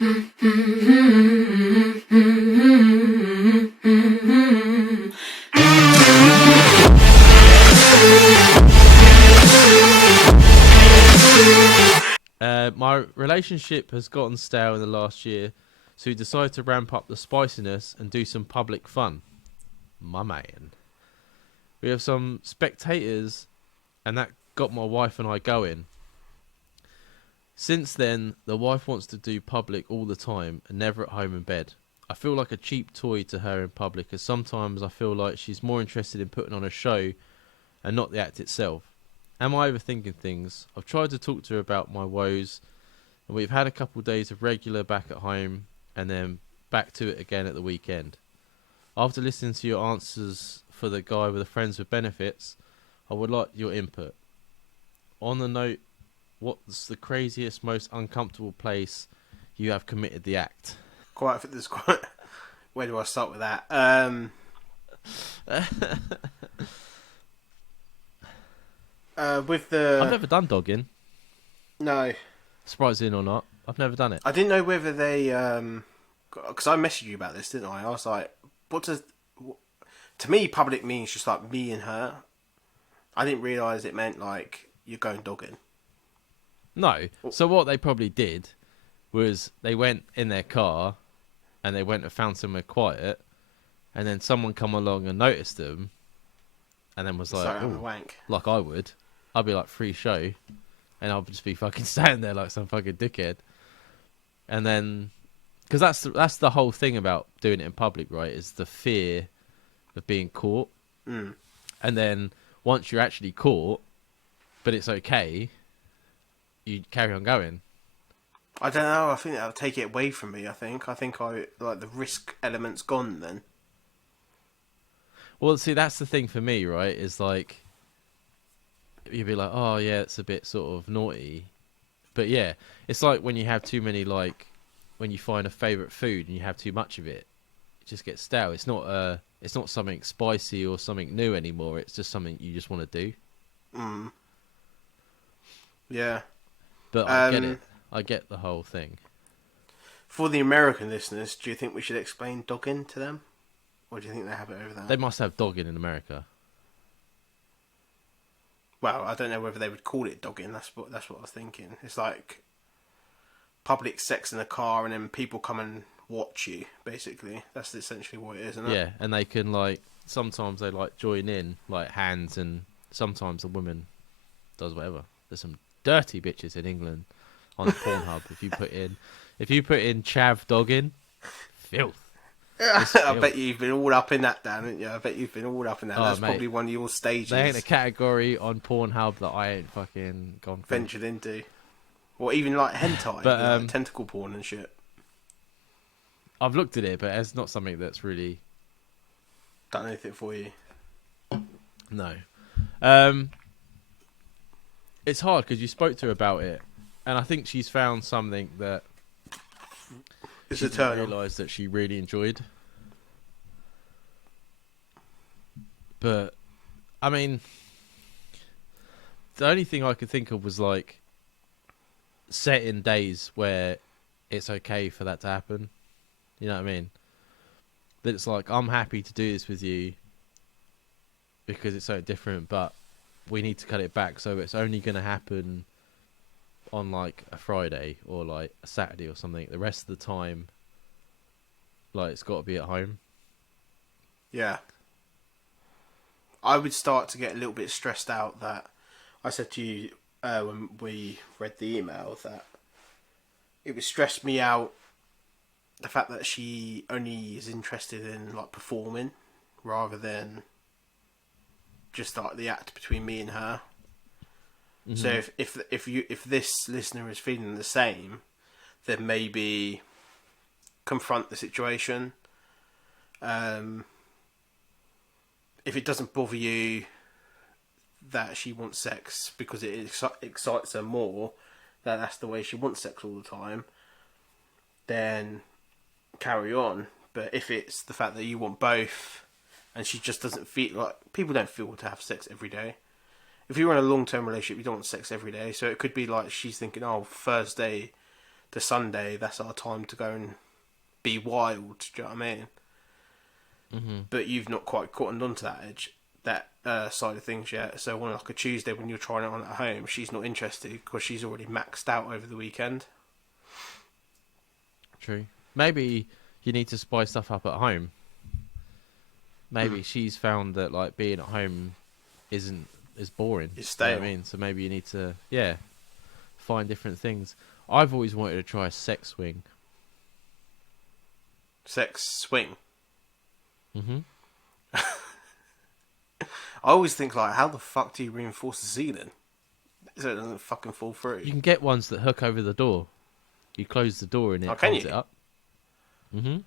My relationship has gotten stale in the last year, so we decided to ramp up the spiciness and do some public fun. My man. We have some spectators, and that got my wife and I going. Since then, the wife wants to do public all the time and never at home in bed. I feel like a cheap toy to her in public, as sometimes I feel like she's more interested in putting on a show and not the act itself. Am I overthinking things? I've tried to talk to her about my woes, and we've had a couple of days of regular back at home and then back to it again at the weekend. After listening to your answers for the guy with the friends with benefits, I would like your input. On the note, what's the craziest, most uncomfortable place you have committed the act? There's quite. Where do I start with that? With the. I've never done dogging. No. Surprising or not, I've never done it. I didn't know whether they. Because I messaged you about this, didn't I? I was like, what does. To me, public means just like me and her. I didn't realise it meant like you're going dogging. No. So what they probably did was they went in their car and they went and found somewhere quiet, and then someone come along and noticed them and then was like, "Ooh," wank. Like I would. I'd be like, free show, and I'll just be fucking standing there like some fucking dickhead. And then, because that's the whole thing about doing it in public, right, is the fear of being caught. Mm. And then once you're actually caught, but it's okay, you carry on going. I don't know. I think that'll take it away from me. I think I like the risk element's gone then. Well, see, that's the thing for me, right? Is like you'd be like, oh yeah, it's a bit sort of naughty, but yeah, it's like when you have too many, like when you find a favorite food and you have too much of it, it just gets stale. It's not something spicy or something new anymore. It's just something you just want to do. Mm. Yeah. But I get it. I get the whole thing. For the American listeners, do you think we should explain dogging to them? Or do you think they have it over there? They must have dogging in America. Well, I don't know whether they would call it dogging. That's what I was thinking. It's like public sex in a car and then people come and watch you, basically. That's essentially what it is, isn't it? Yeah, and they can, like, sometimes they, like, join in, like, hands, and sometimes the woman does whatever. There's some dirty bitches in England on Pornhub. If you put in chav dogging, filth. I bet you've been all up in that, Dan, haven't you? I bet you've been all up in that. Oh, That's mate, probably one of your stages. There ain't a category on Pornhub that I ain't fucking gone for. Ventured into. Or even like hentai, but, like tentacle porn and shit. I've looked at it, but it's not something that's really done anything for you. No. It's hard because you spoke to her about it, and I think she's found something that It's she a turn. realised that she really enjoyed. But I mean, the only thing I could think of was like setting days where it's okay for that to happen. You know what I mean? That it's like, I'm happy to do this with you because it's so different, but we need to cut it back, so it's only going to happen on like a Friday or like a Saturday or something. The rest of the time, like, it's got to be at home. Yeah. I would start to get a little bit stressed out that I said to you when we read the email that it would stress me out the fact that she only is interested in like performing rather than just like the act between me and her. Mm-hmm. So if this listener is feeling the same, then maybe confront the situation. If it doesn't bother you that she wants sex because it excites her more, that's the way she wants sex all the time, then carry on. But if it's the fact that you want both and she just doesn't feel like, people don't feel to have sex every day. If you're in a long-term relationship, you don't want sex every day. So it could be like she's thinking, oh, Thursday the Sunday, that's our time to go and be wild. Do you know what I mean? Mm-hmm. But you've not quite caught onto that edge, that side of things yet. So on like a Tuesday when you're trying it on at home, she's not interested because she's already maxed out over the weekend. True. Maybe you need to spice stuff up at home. Maybe she's found that like being at home isn't as boring. It's You know stale. what I mean? So maybe you need to find different things. I've always wanted to try a sex swing. Sex swing. Mm-hmm. I always think like, how the fuck do you reinforce the ceiling so it doesn't fucking fall through? You can get ones that hook over the door. You close the door and it can holds you? it up. Mm-hmm.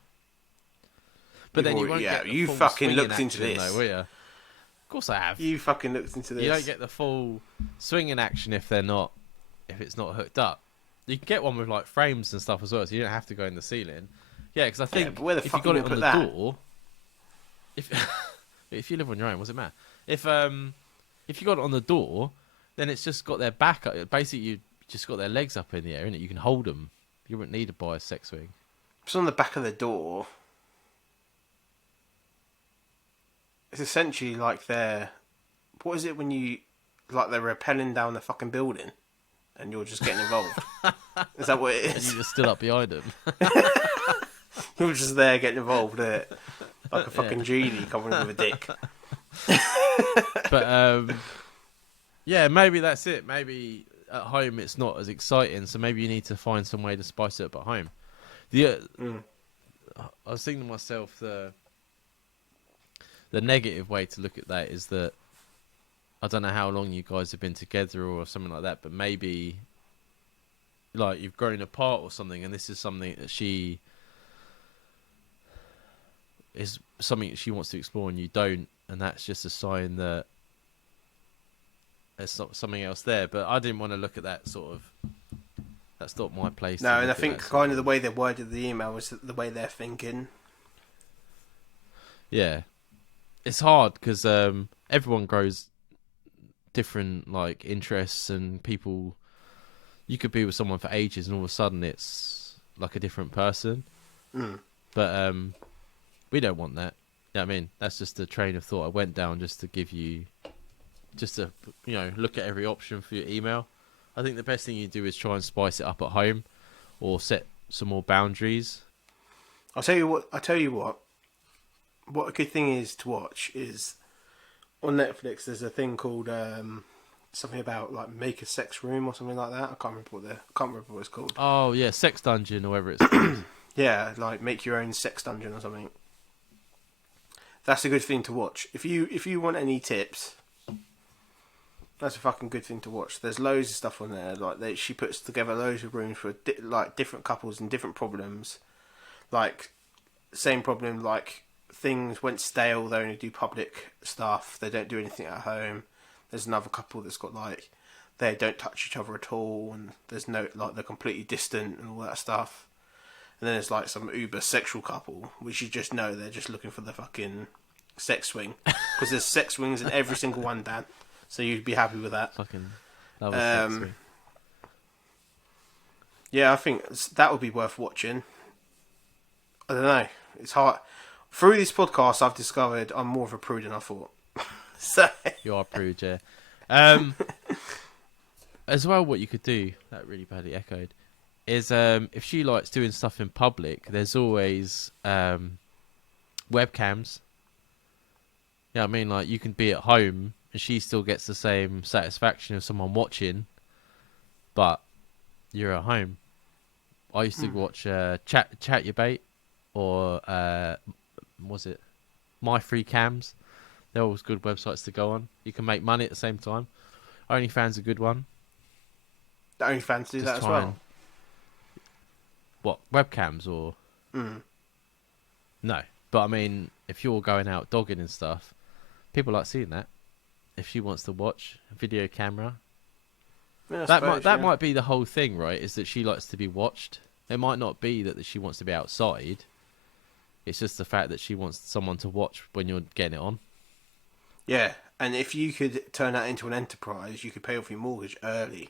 But then you won't get the you full fucking swinging looked into action, this. though, will you? Of course I have. You fucking looked into this. You don't get the full swinging action if it's not hooked up. You can get one with like frames and stuff as well, so you don't have to go in the ceiling. Yeah, because I think but where the if you fuck got you it on gonna the put that? door, if you live on your own, what's it matter? If you got it on the door, then it's just got their back up. Basically, you just got their legs up in the air, innit? You can hold them. You wouldn't need to buy a sex swing. It's on the back of the door. It's essentially like they're... What is it when you... Like they're rappelling down the fucking building and you're just getting involved? Is that what it And is? you just stood up behind them. You're just there getting involved, innit? Like a fucking genie coming in with a dick. But yeah, maybe that's it. Maybe at home it's not as exciting, so maybe you need to find some way to spice it up at home. I was thinking to myself, the negative way to look at that is that I don't know how long you guys have been together or something like that, but maybe like you've grown apart or something, and this is something that she wants to explore and you don't, and that's just a sign that there's not something else there. But I didn't want to look at that sort of. That's not my place. No, and I think kind of the way they worded the email was the way they're thinking. Yeah, it's hard because everyone grows different like interests, and people. You could be with someone for ages, and all of a sudden it's like a different person. But we don't want that. Yeah, I mean that's just a train of thought I went down just to give you, just to look at every option for your email. I think the best thing you do is try and spice it up at home, or set some more boundaries. I'll tell you what. What a good thing is to watch is on Netflix. There's a thing called something about like make a sex room or something like that. I can't remember what it's called. Oh yeah, Sex Dungeon or whatever it's called. Yeah, like make your own sex dungeon or something. That's a good thing to watch. If you want any tips, that's a fucking good thing to watch. There's loads of stuff on there. Like she puts together loads of rooms for like different couples and different problems. Like same problem, like things went stale. They only do public stuff. They don't do anything at home. There's another couple that's got like they don't touch each other at all, and there's no like they're completely distant and all that stuff. And then there's like some uber sexual couple, which you just know they're just looking for the fucking sex swing because there's sex swings in every single one, Dan. So you'd be happy with that. Fucking love a sex swing. Yeah, I think that would be worth watching. I don't know. It's hard. Through this podcast, I've discovered I'm more of a prude than I thought. So You are a prude, yeah. As well, what you could do, that really badly echoed, is if she likes doing stuff in public, there's always webcams. Yeah, I mean, like you can be at home and she still gets the same satisfaction of someone watching, but you're at home. I used to watch Chat Your Bait or was it My Free Cams? They're always good websites to go on. You can make money at the same time. OnlyFans a good one. the OnlyFans do that as well. What, webcams or? No, but I mean, if you're going out dogging and stuff, people like seeing that. If she wants to watch a video camera, Yeah, that might be the whole thing, right? Is that she likes to be watched. It might not be that she wants to be outside. It's just the fact that she wants someone to watch when you're getting it on. Yeah, and if you could turn that into an enterprise, you could pay off your mortgage early.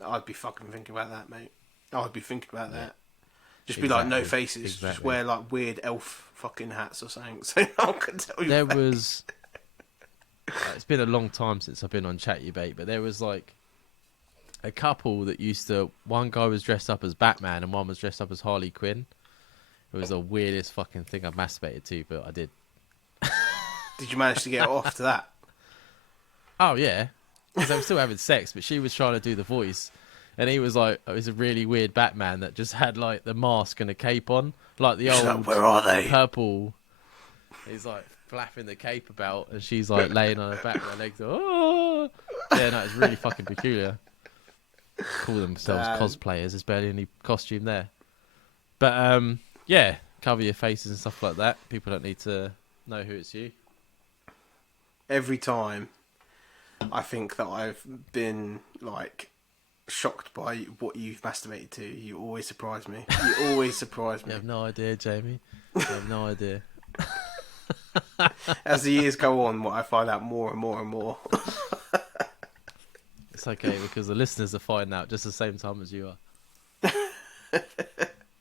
I'd be fucking thinking about that, mate. I'd be thinking about Yeah. that. Just be like, no Exactly, faces. Just exactly. wear like weird elf fucking hats or something, so no one can tell you. There was. It's been a long time since I've been on ChatUbate, but there was like a couple that used to. One guy was dressed up as Batman, and one was dressed up as Harley Quinn. It was the weirdest fucking thing I've masturbated to, but I did. Did you manage to get off to that? Oh yeah, because they were still having sex, but she was trying to do the voice, and he was like, it was a really weird Batman that just had like the mask and a cape on, like the She's old like, where are they? purple. He's like flapping the cape about, and she's like laying on her back with her legs. Oh, yeah, no, it's really fucking peculiar. Call themselves Damn. cosplayers. There's barely any costume there, but yeah, cover your faces and stuff like that. People don't need to know who it's you. Every time I think that I've been like shocked by what you've masturbated to, you always surprise me. You always surprise You me. have no idea, Jamie. You have no idea. As the years go on, what I find out more and more and more. It's okay because the listeners are finding out just the same time as you are.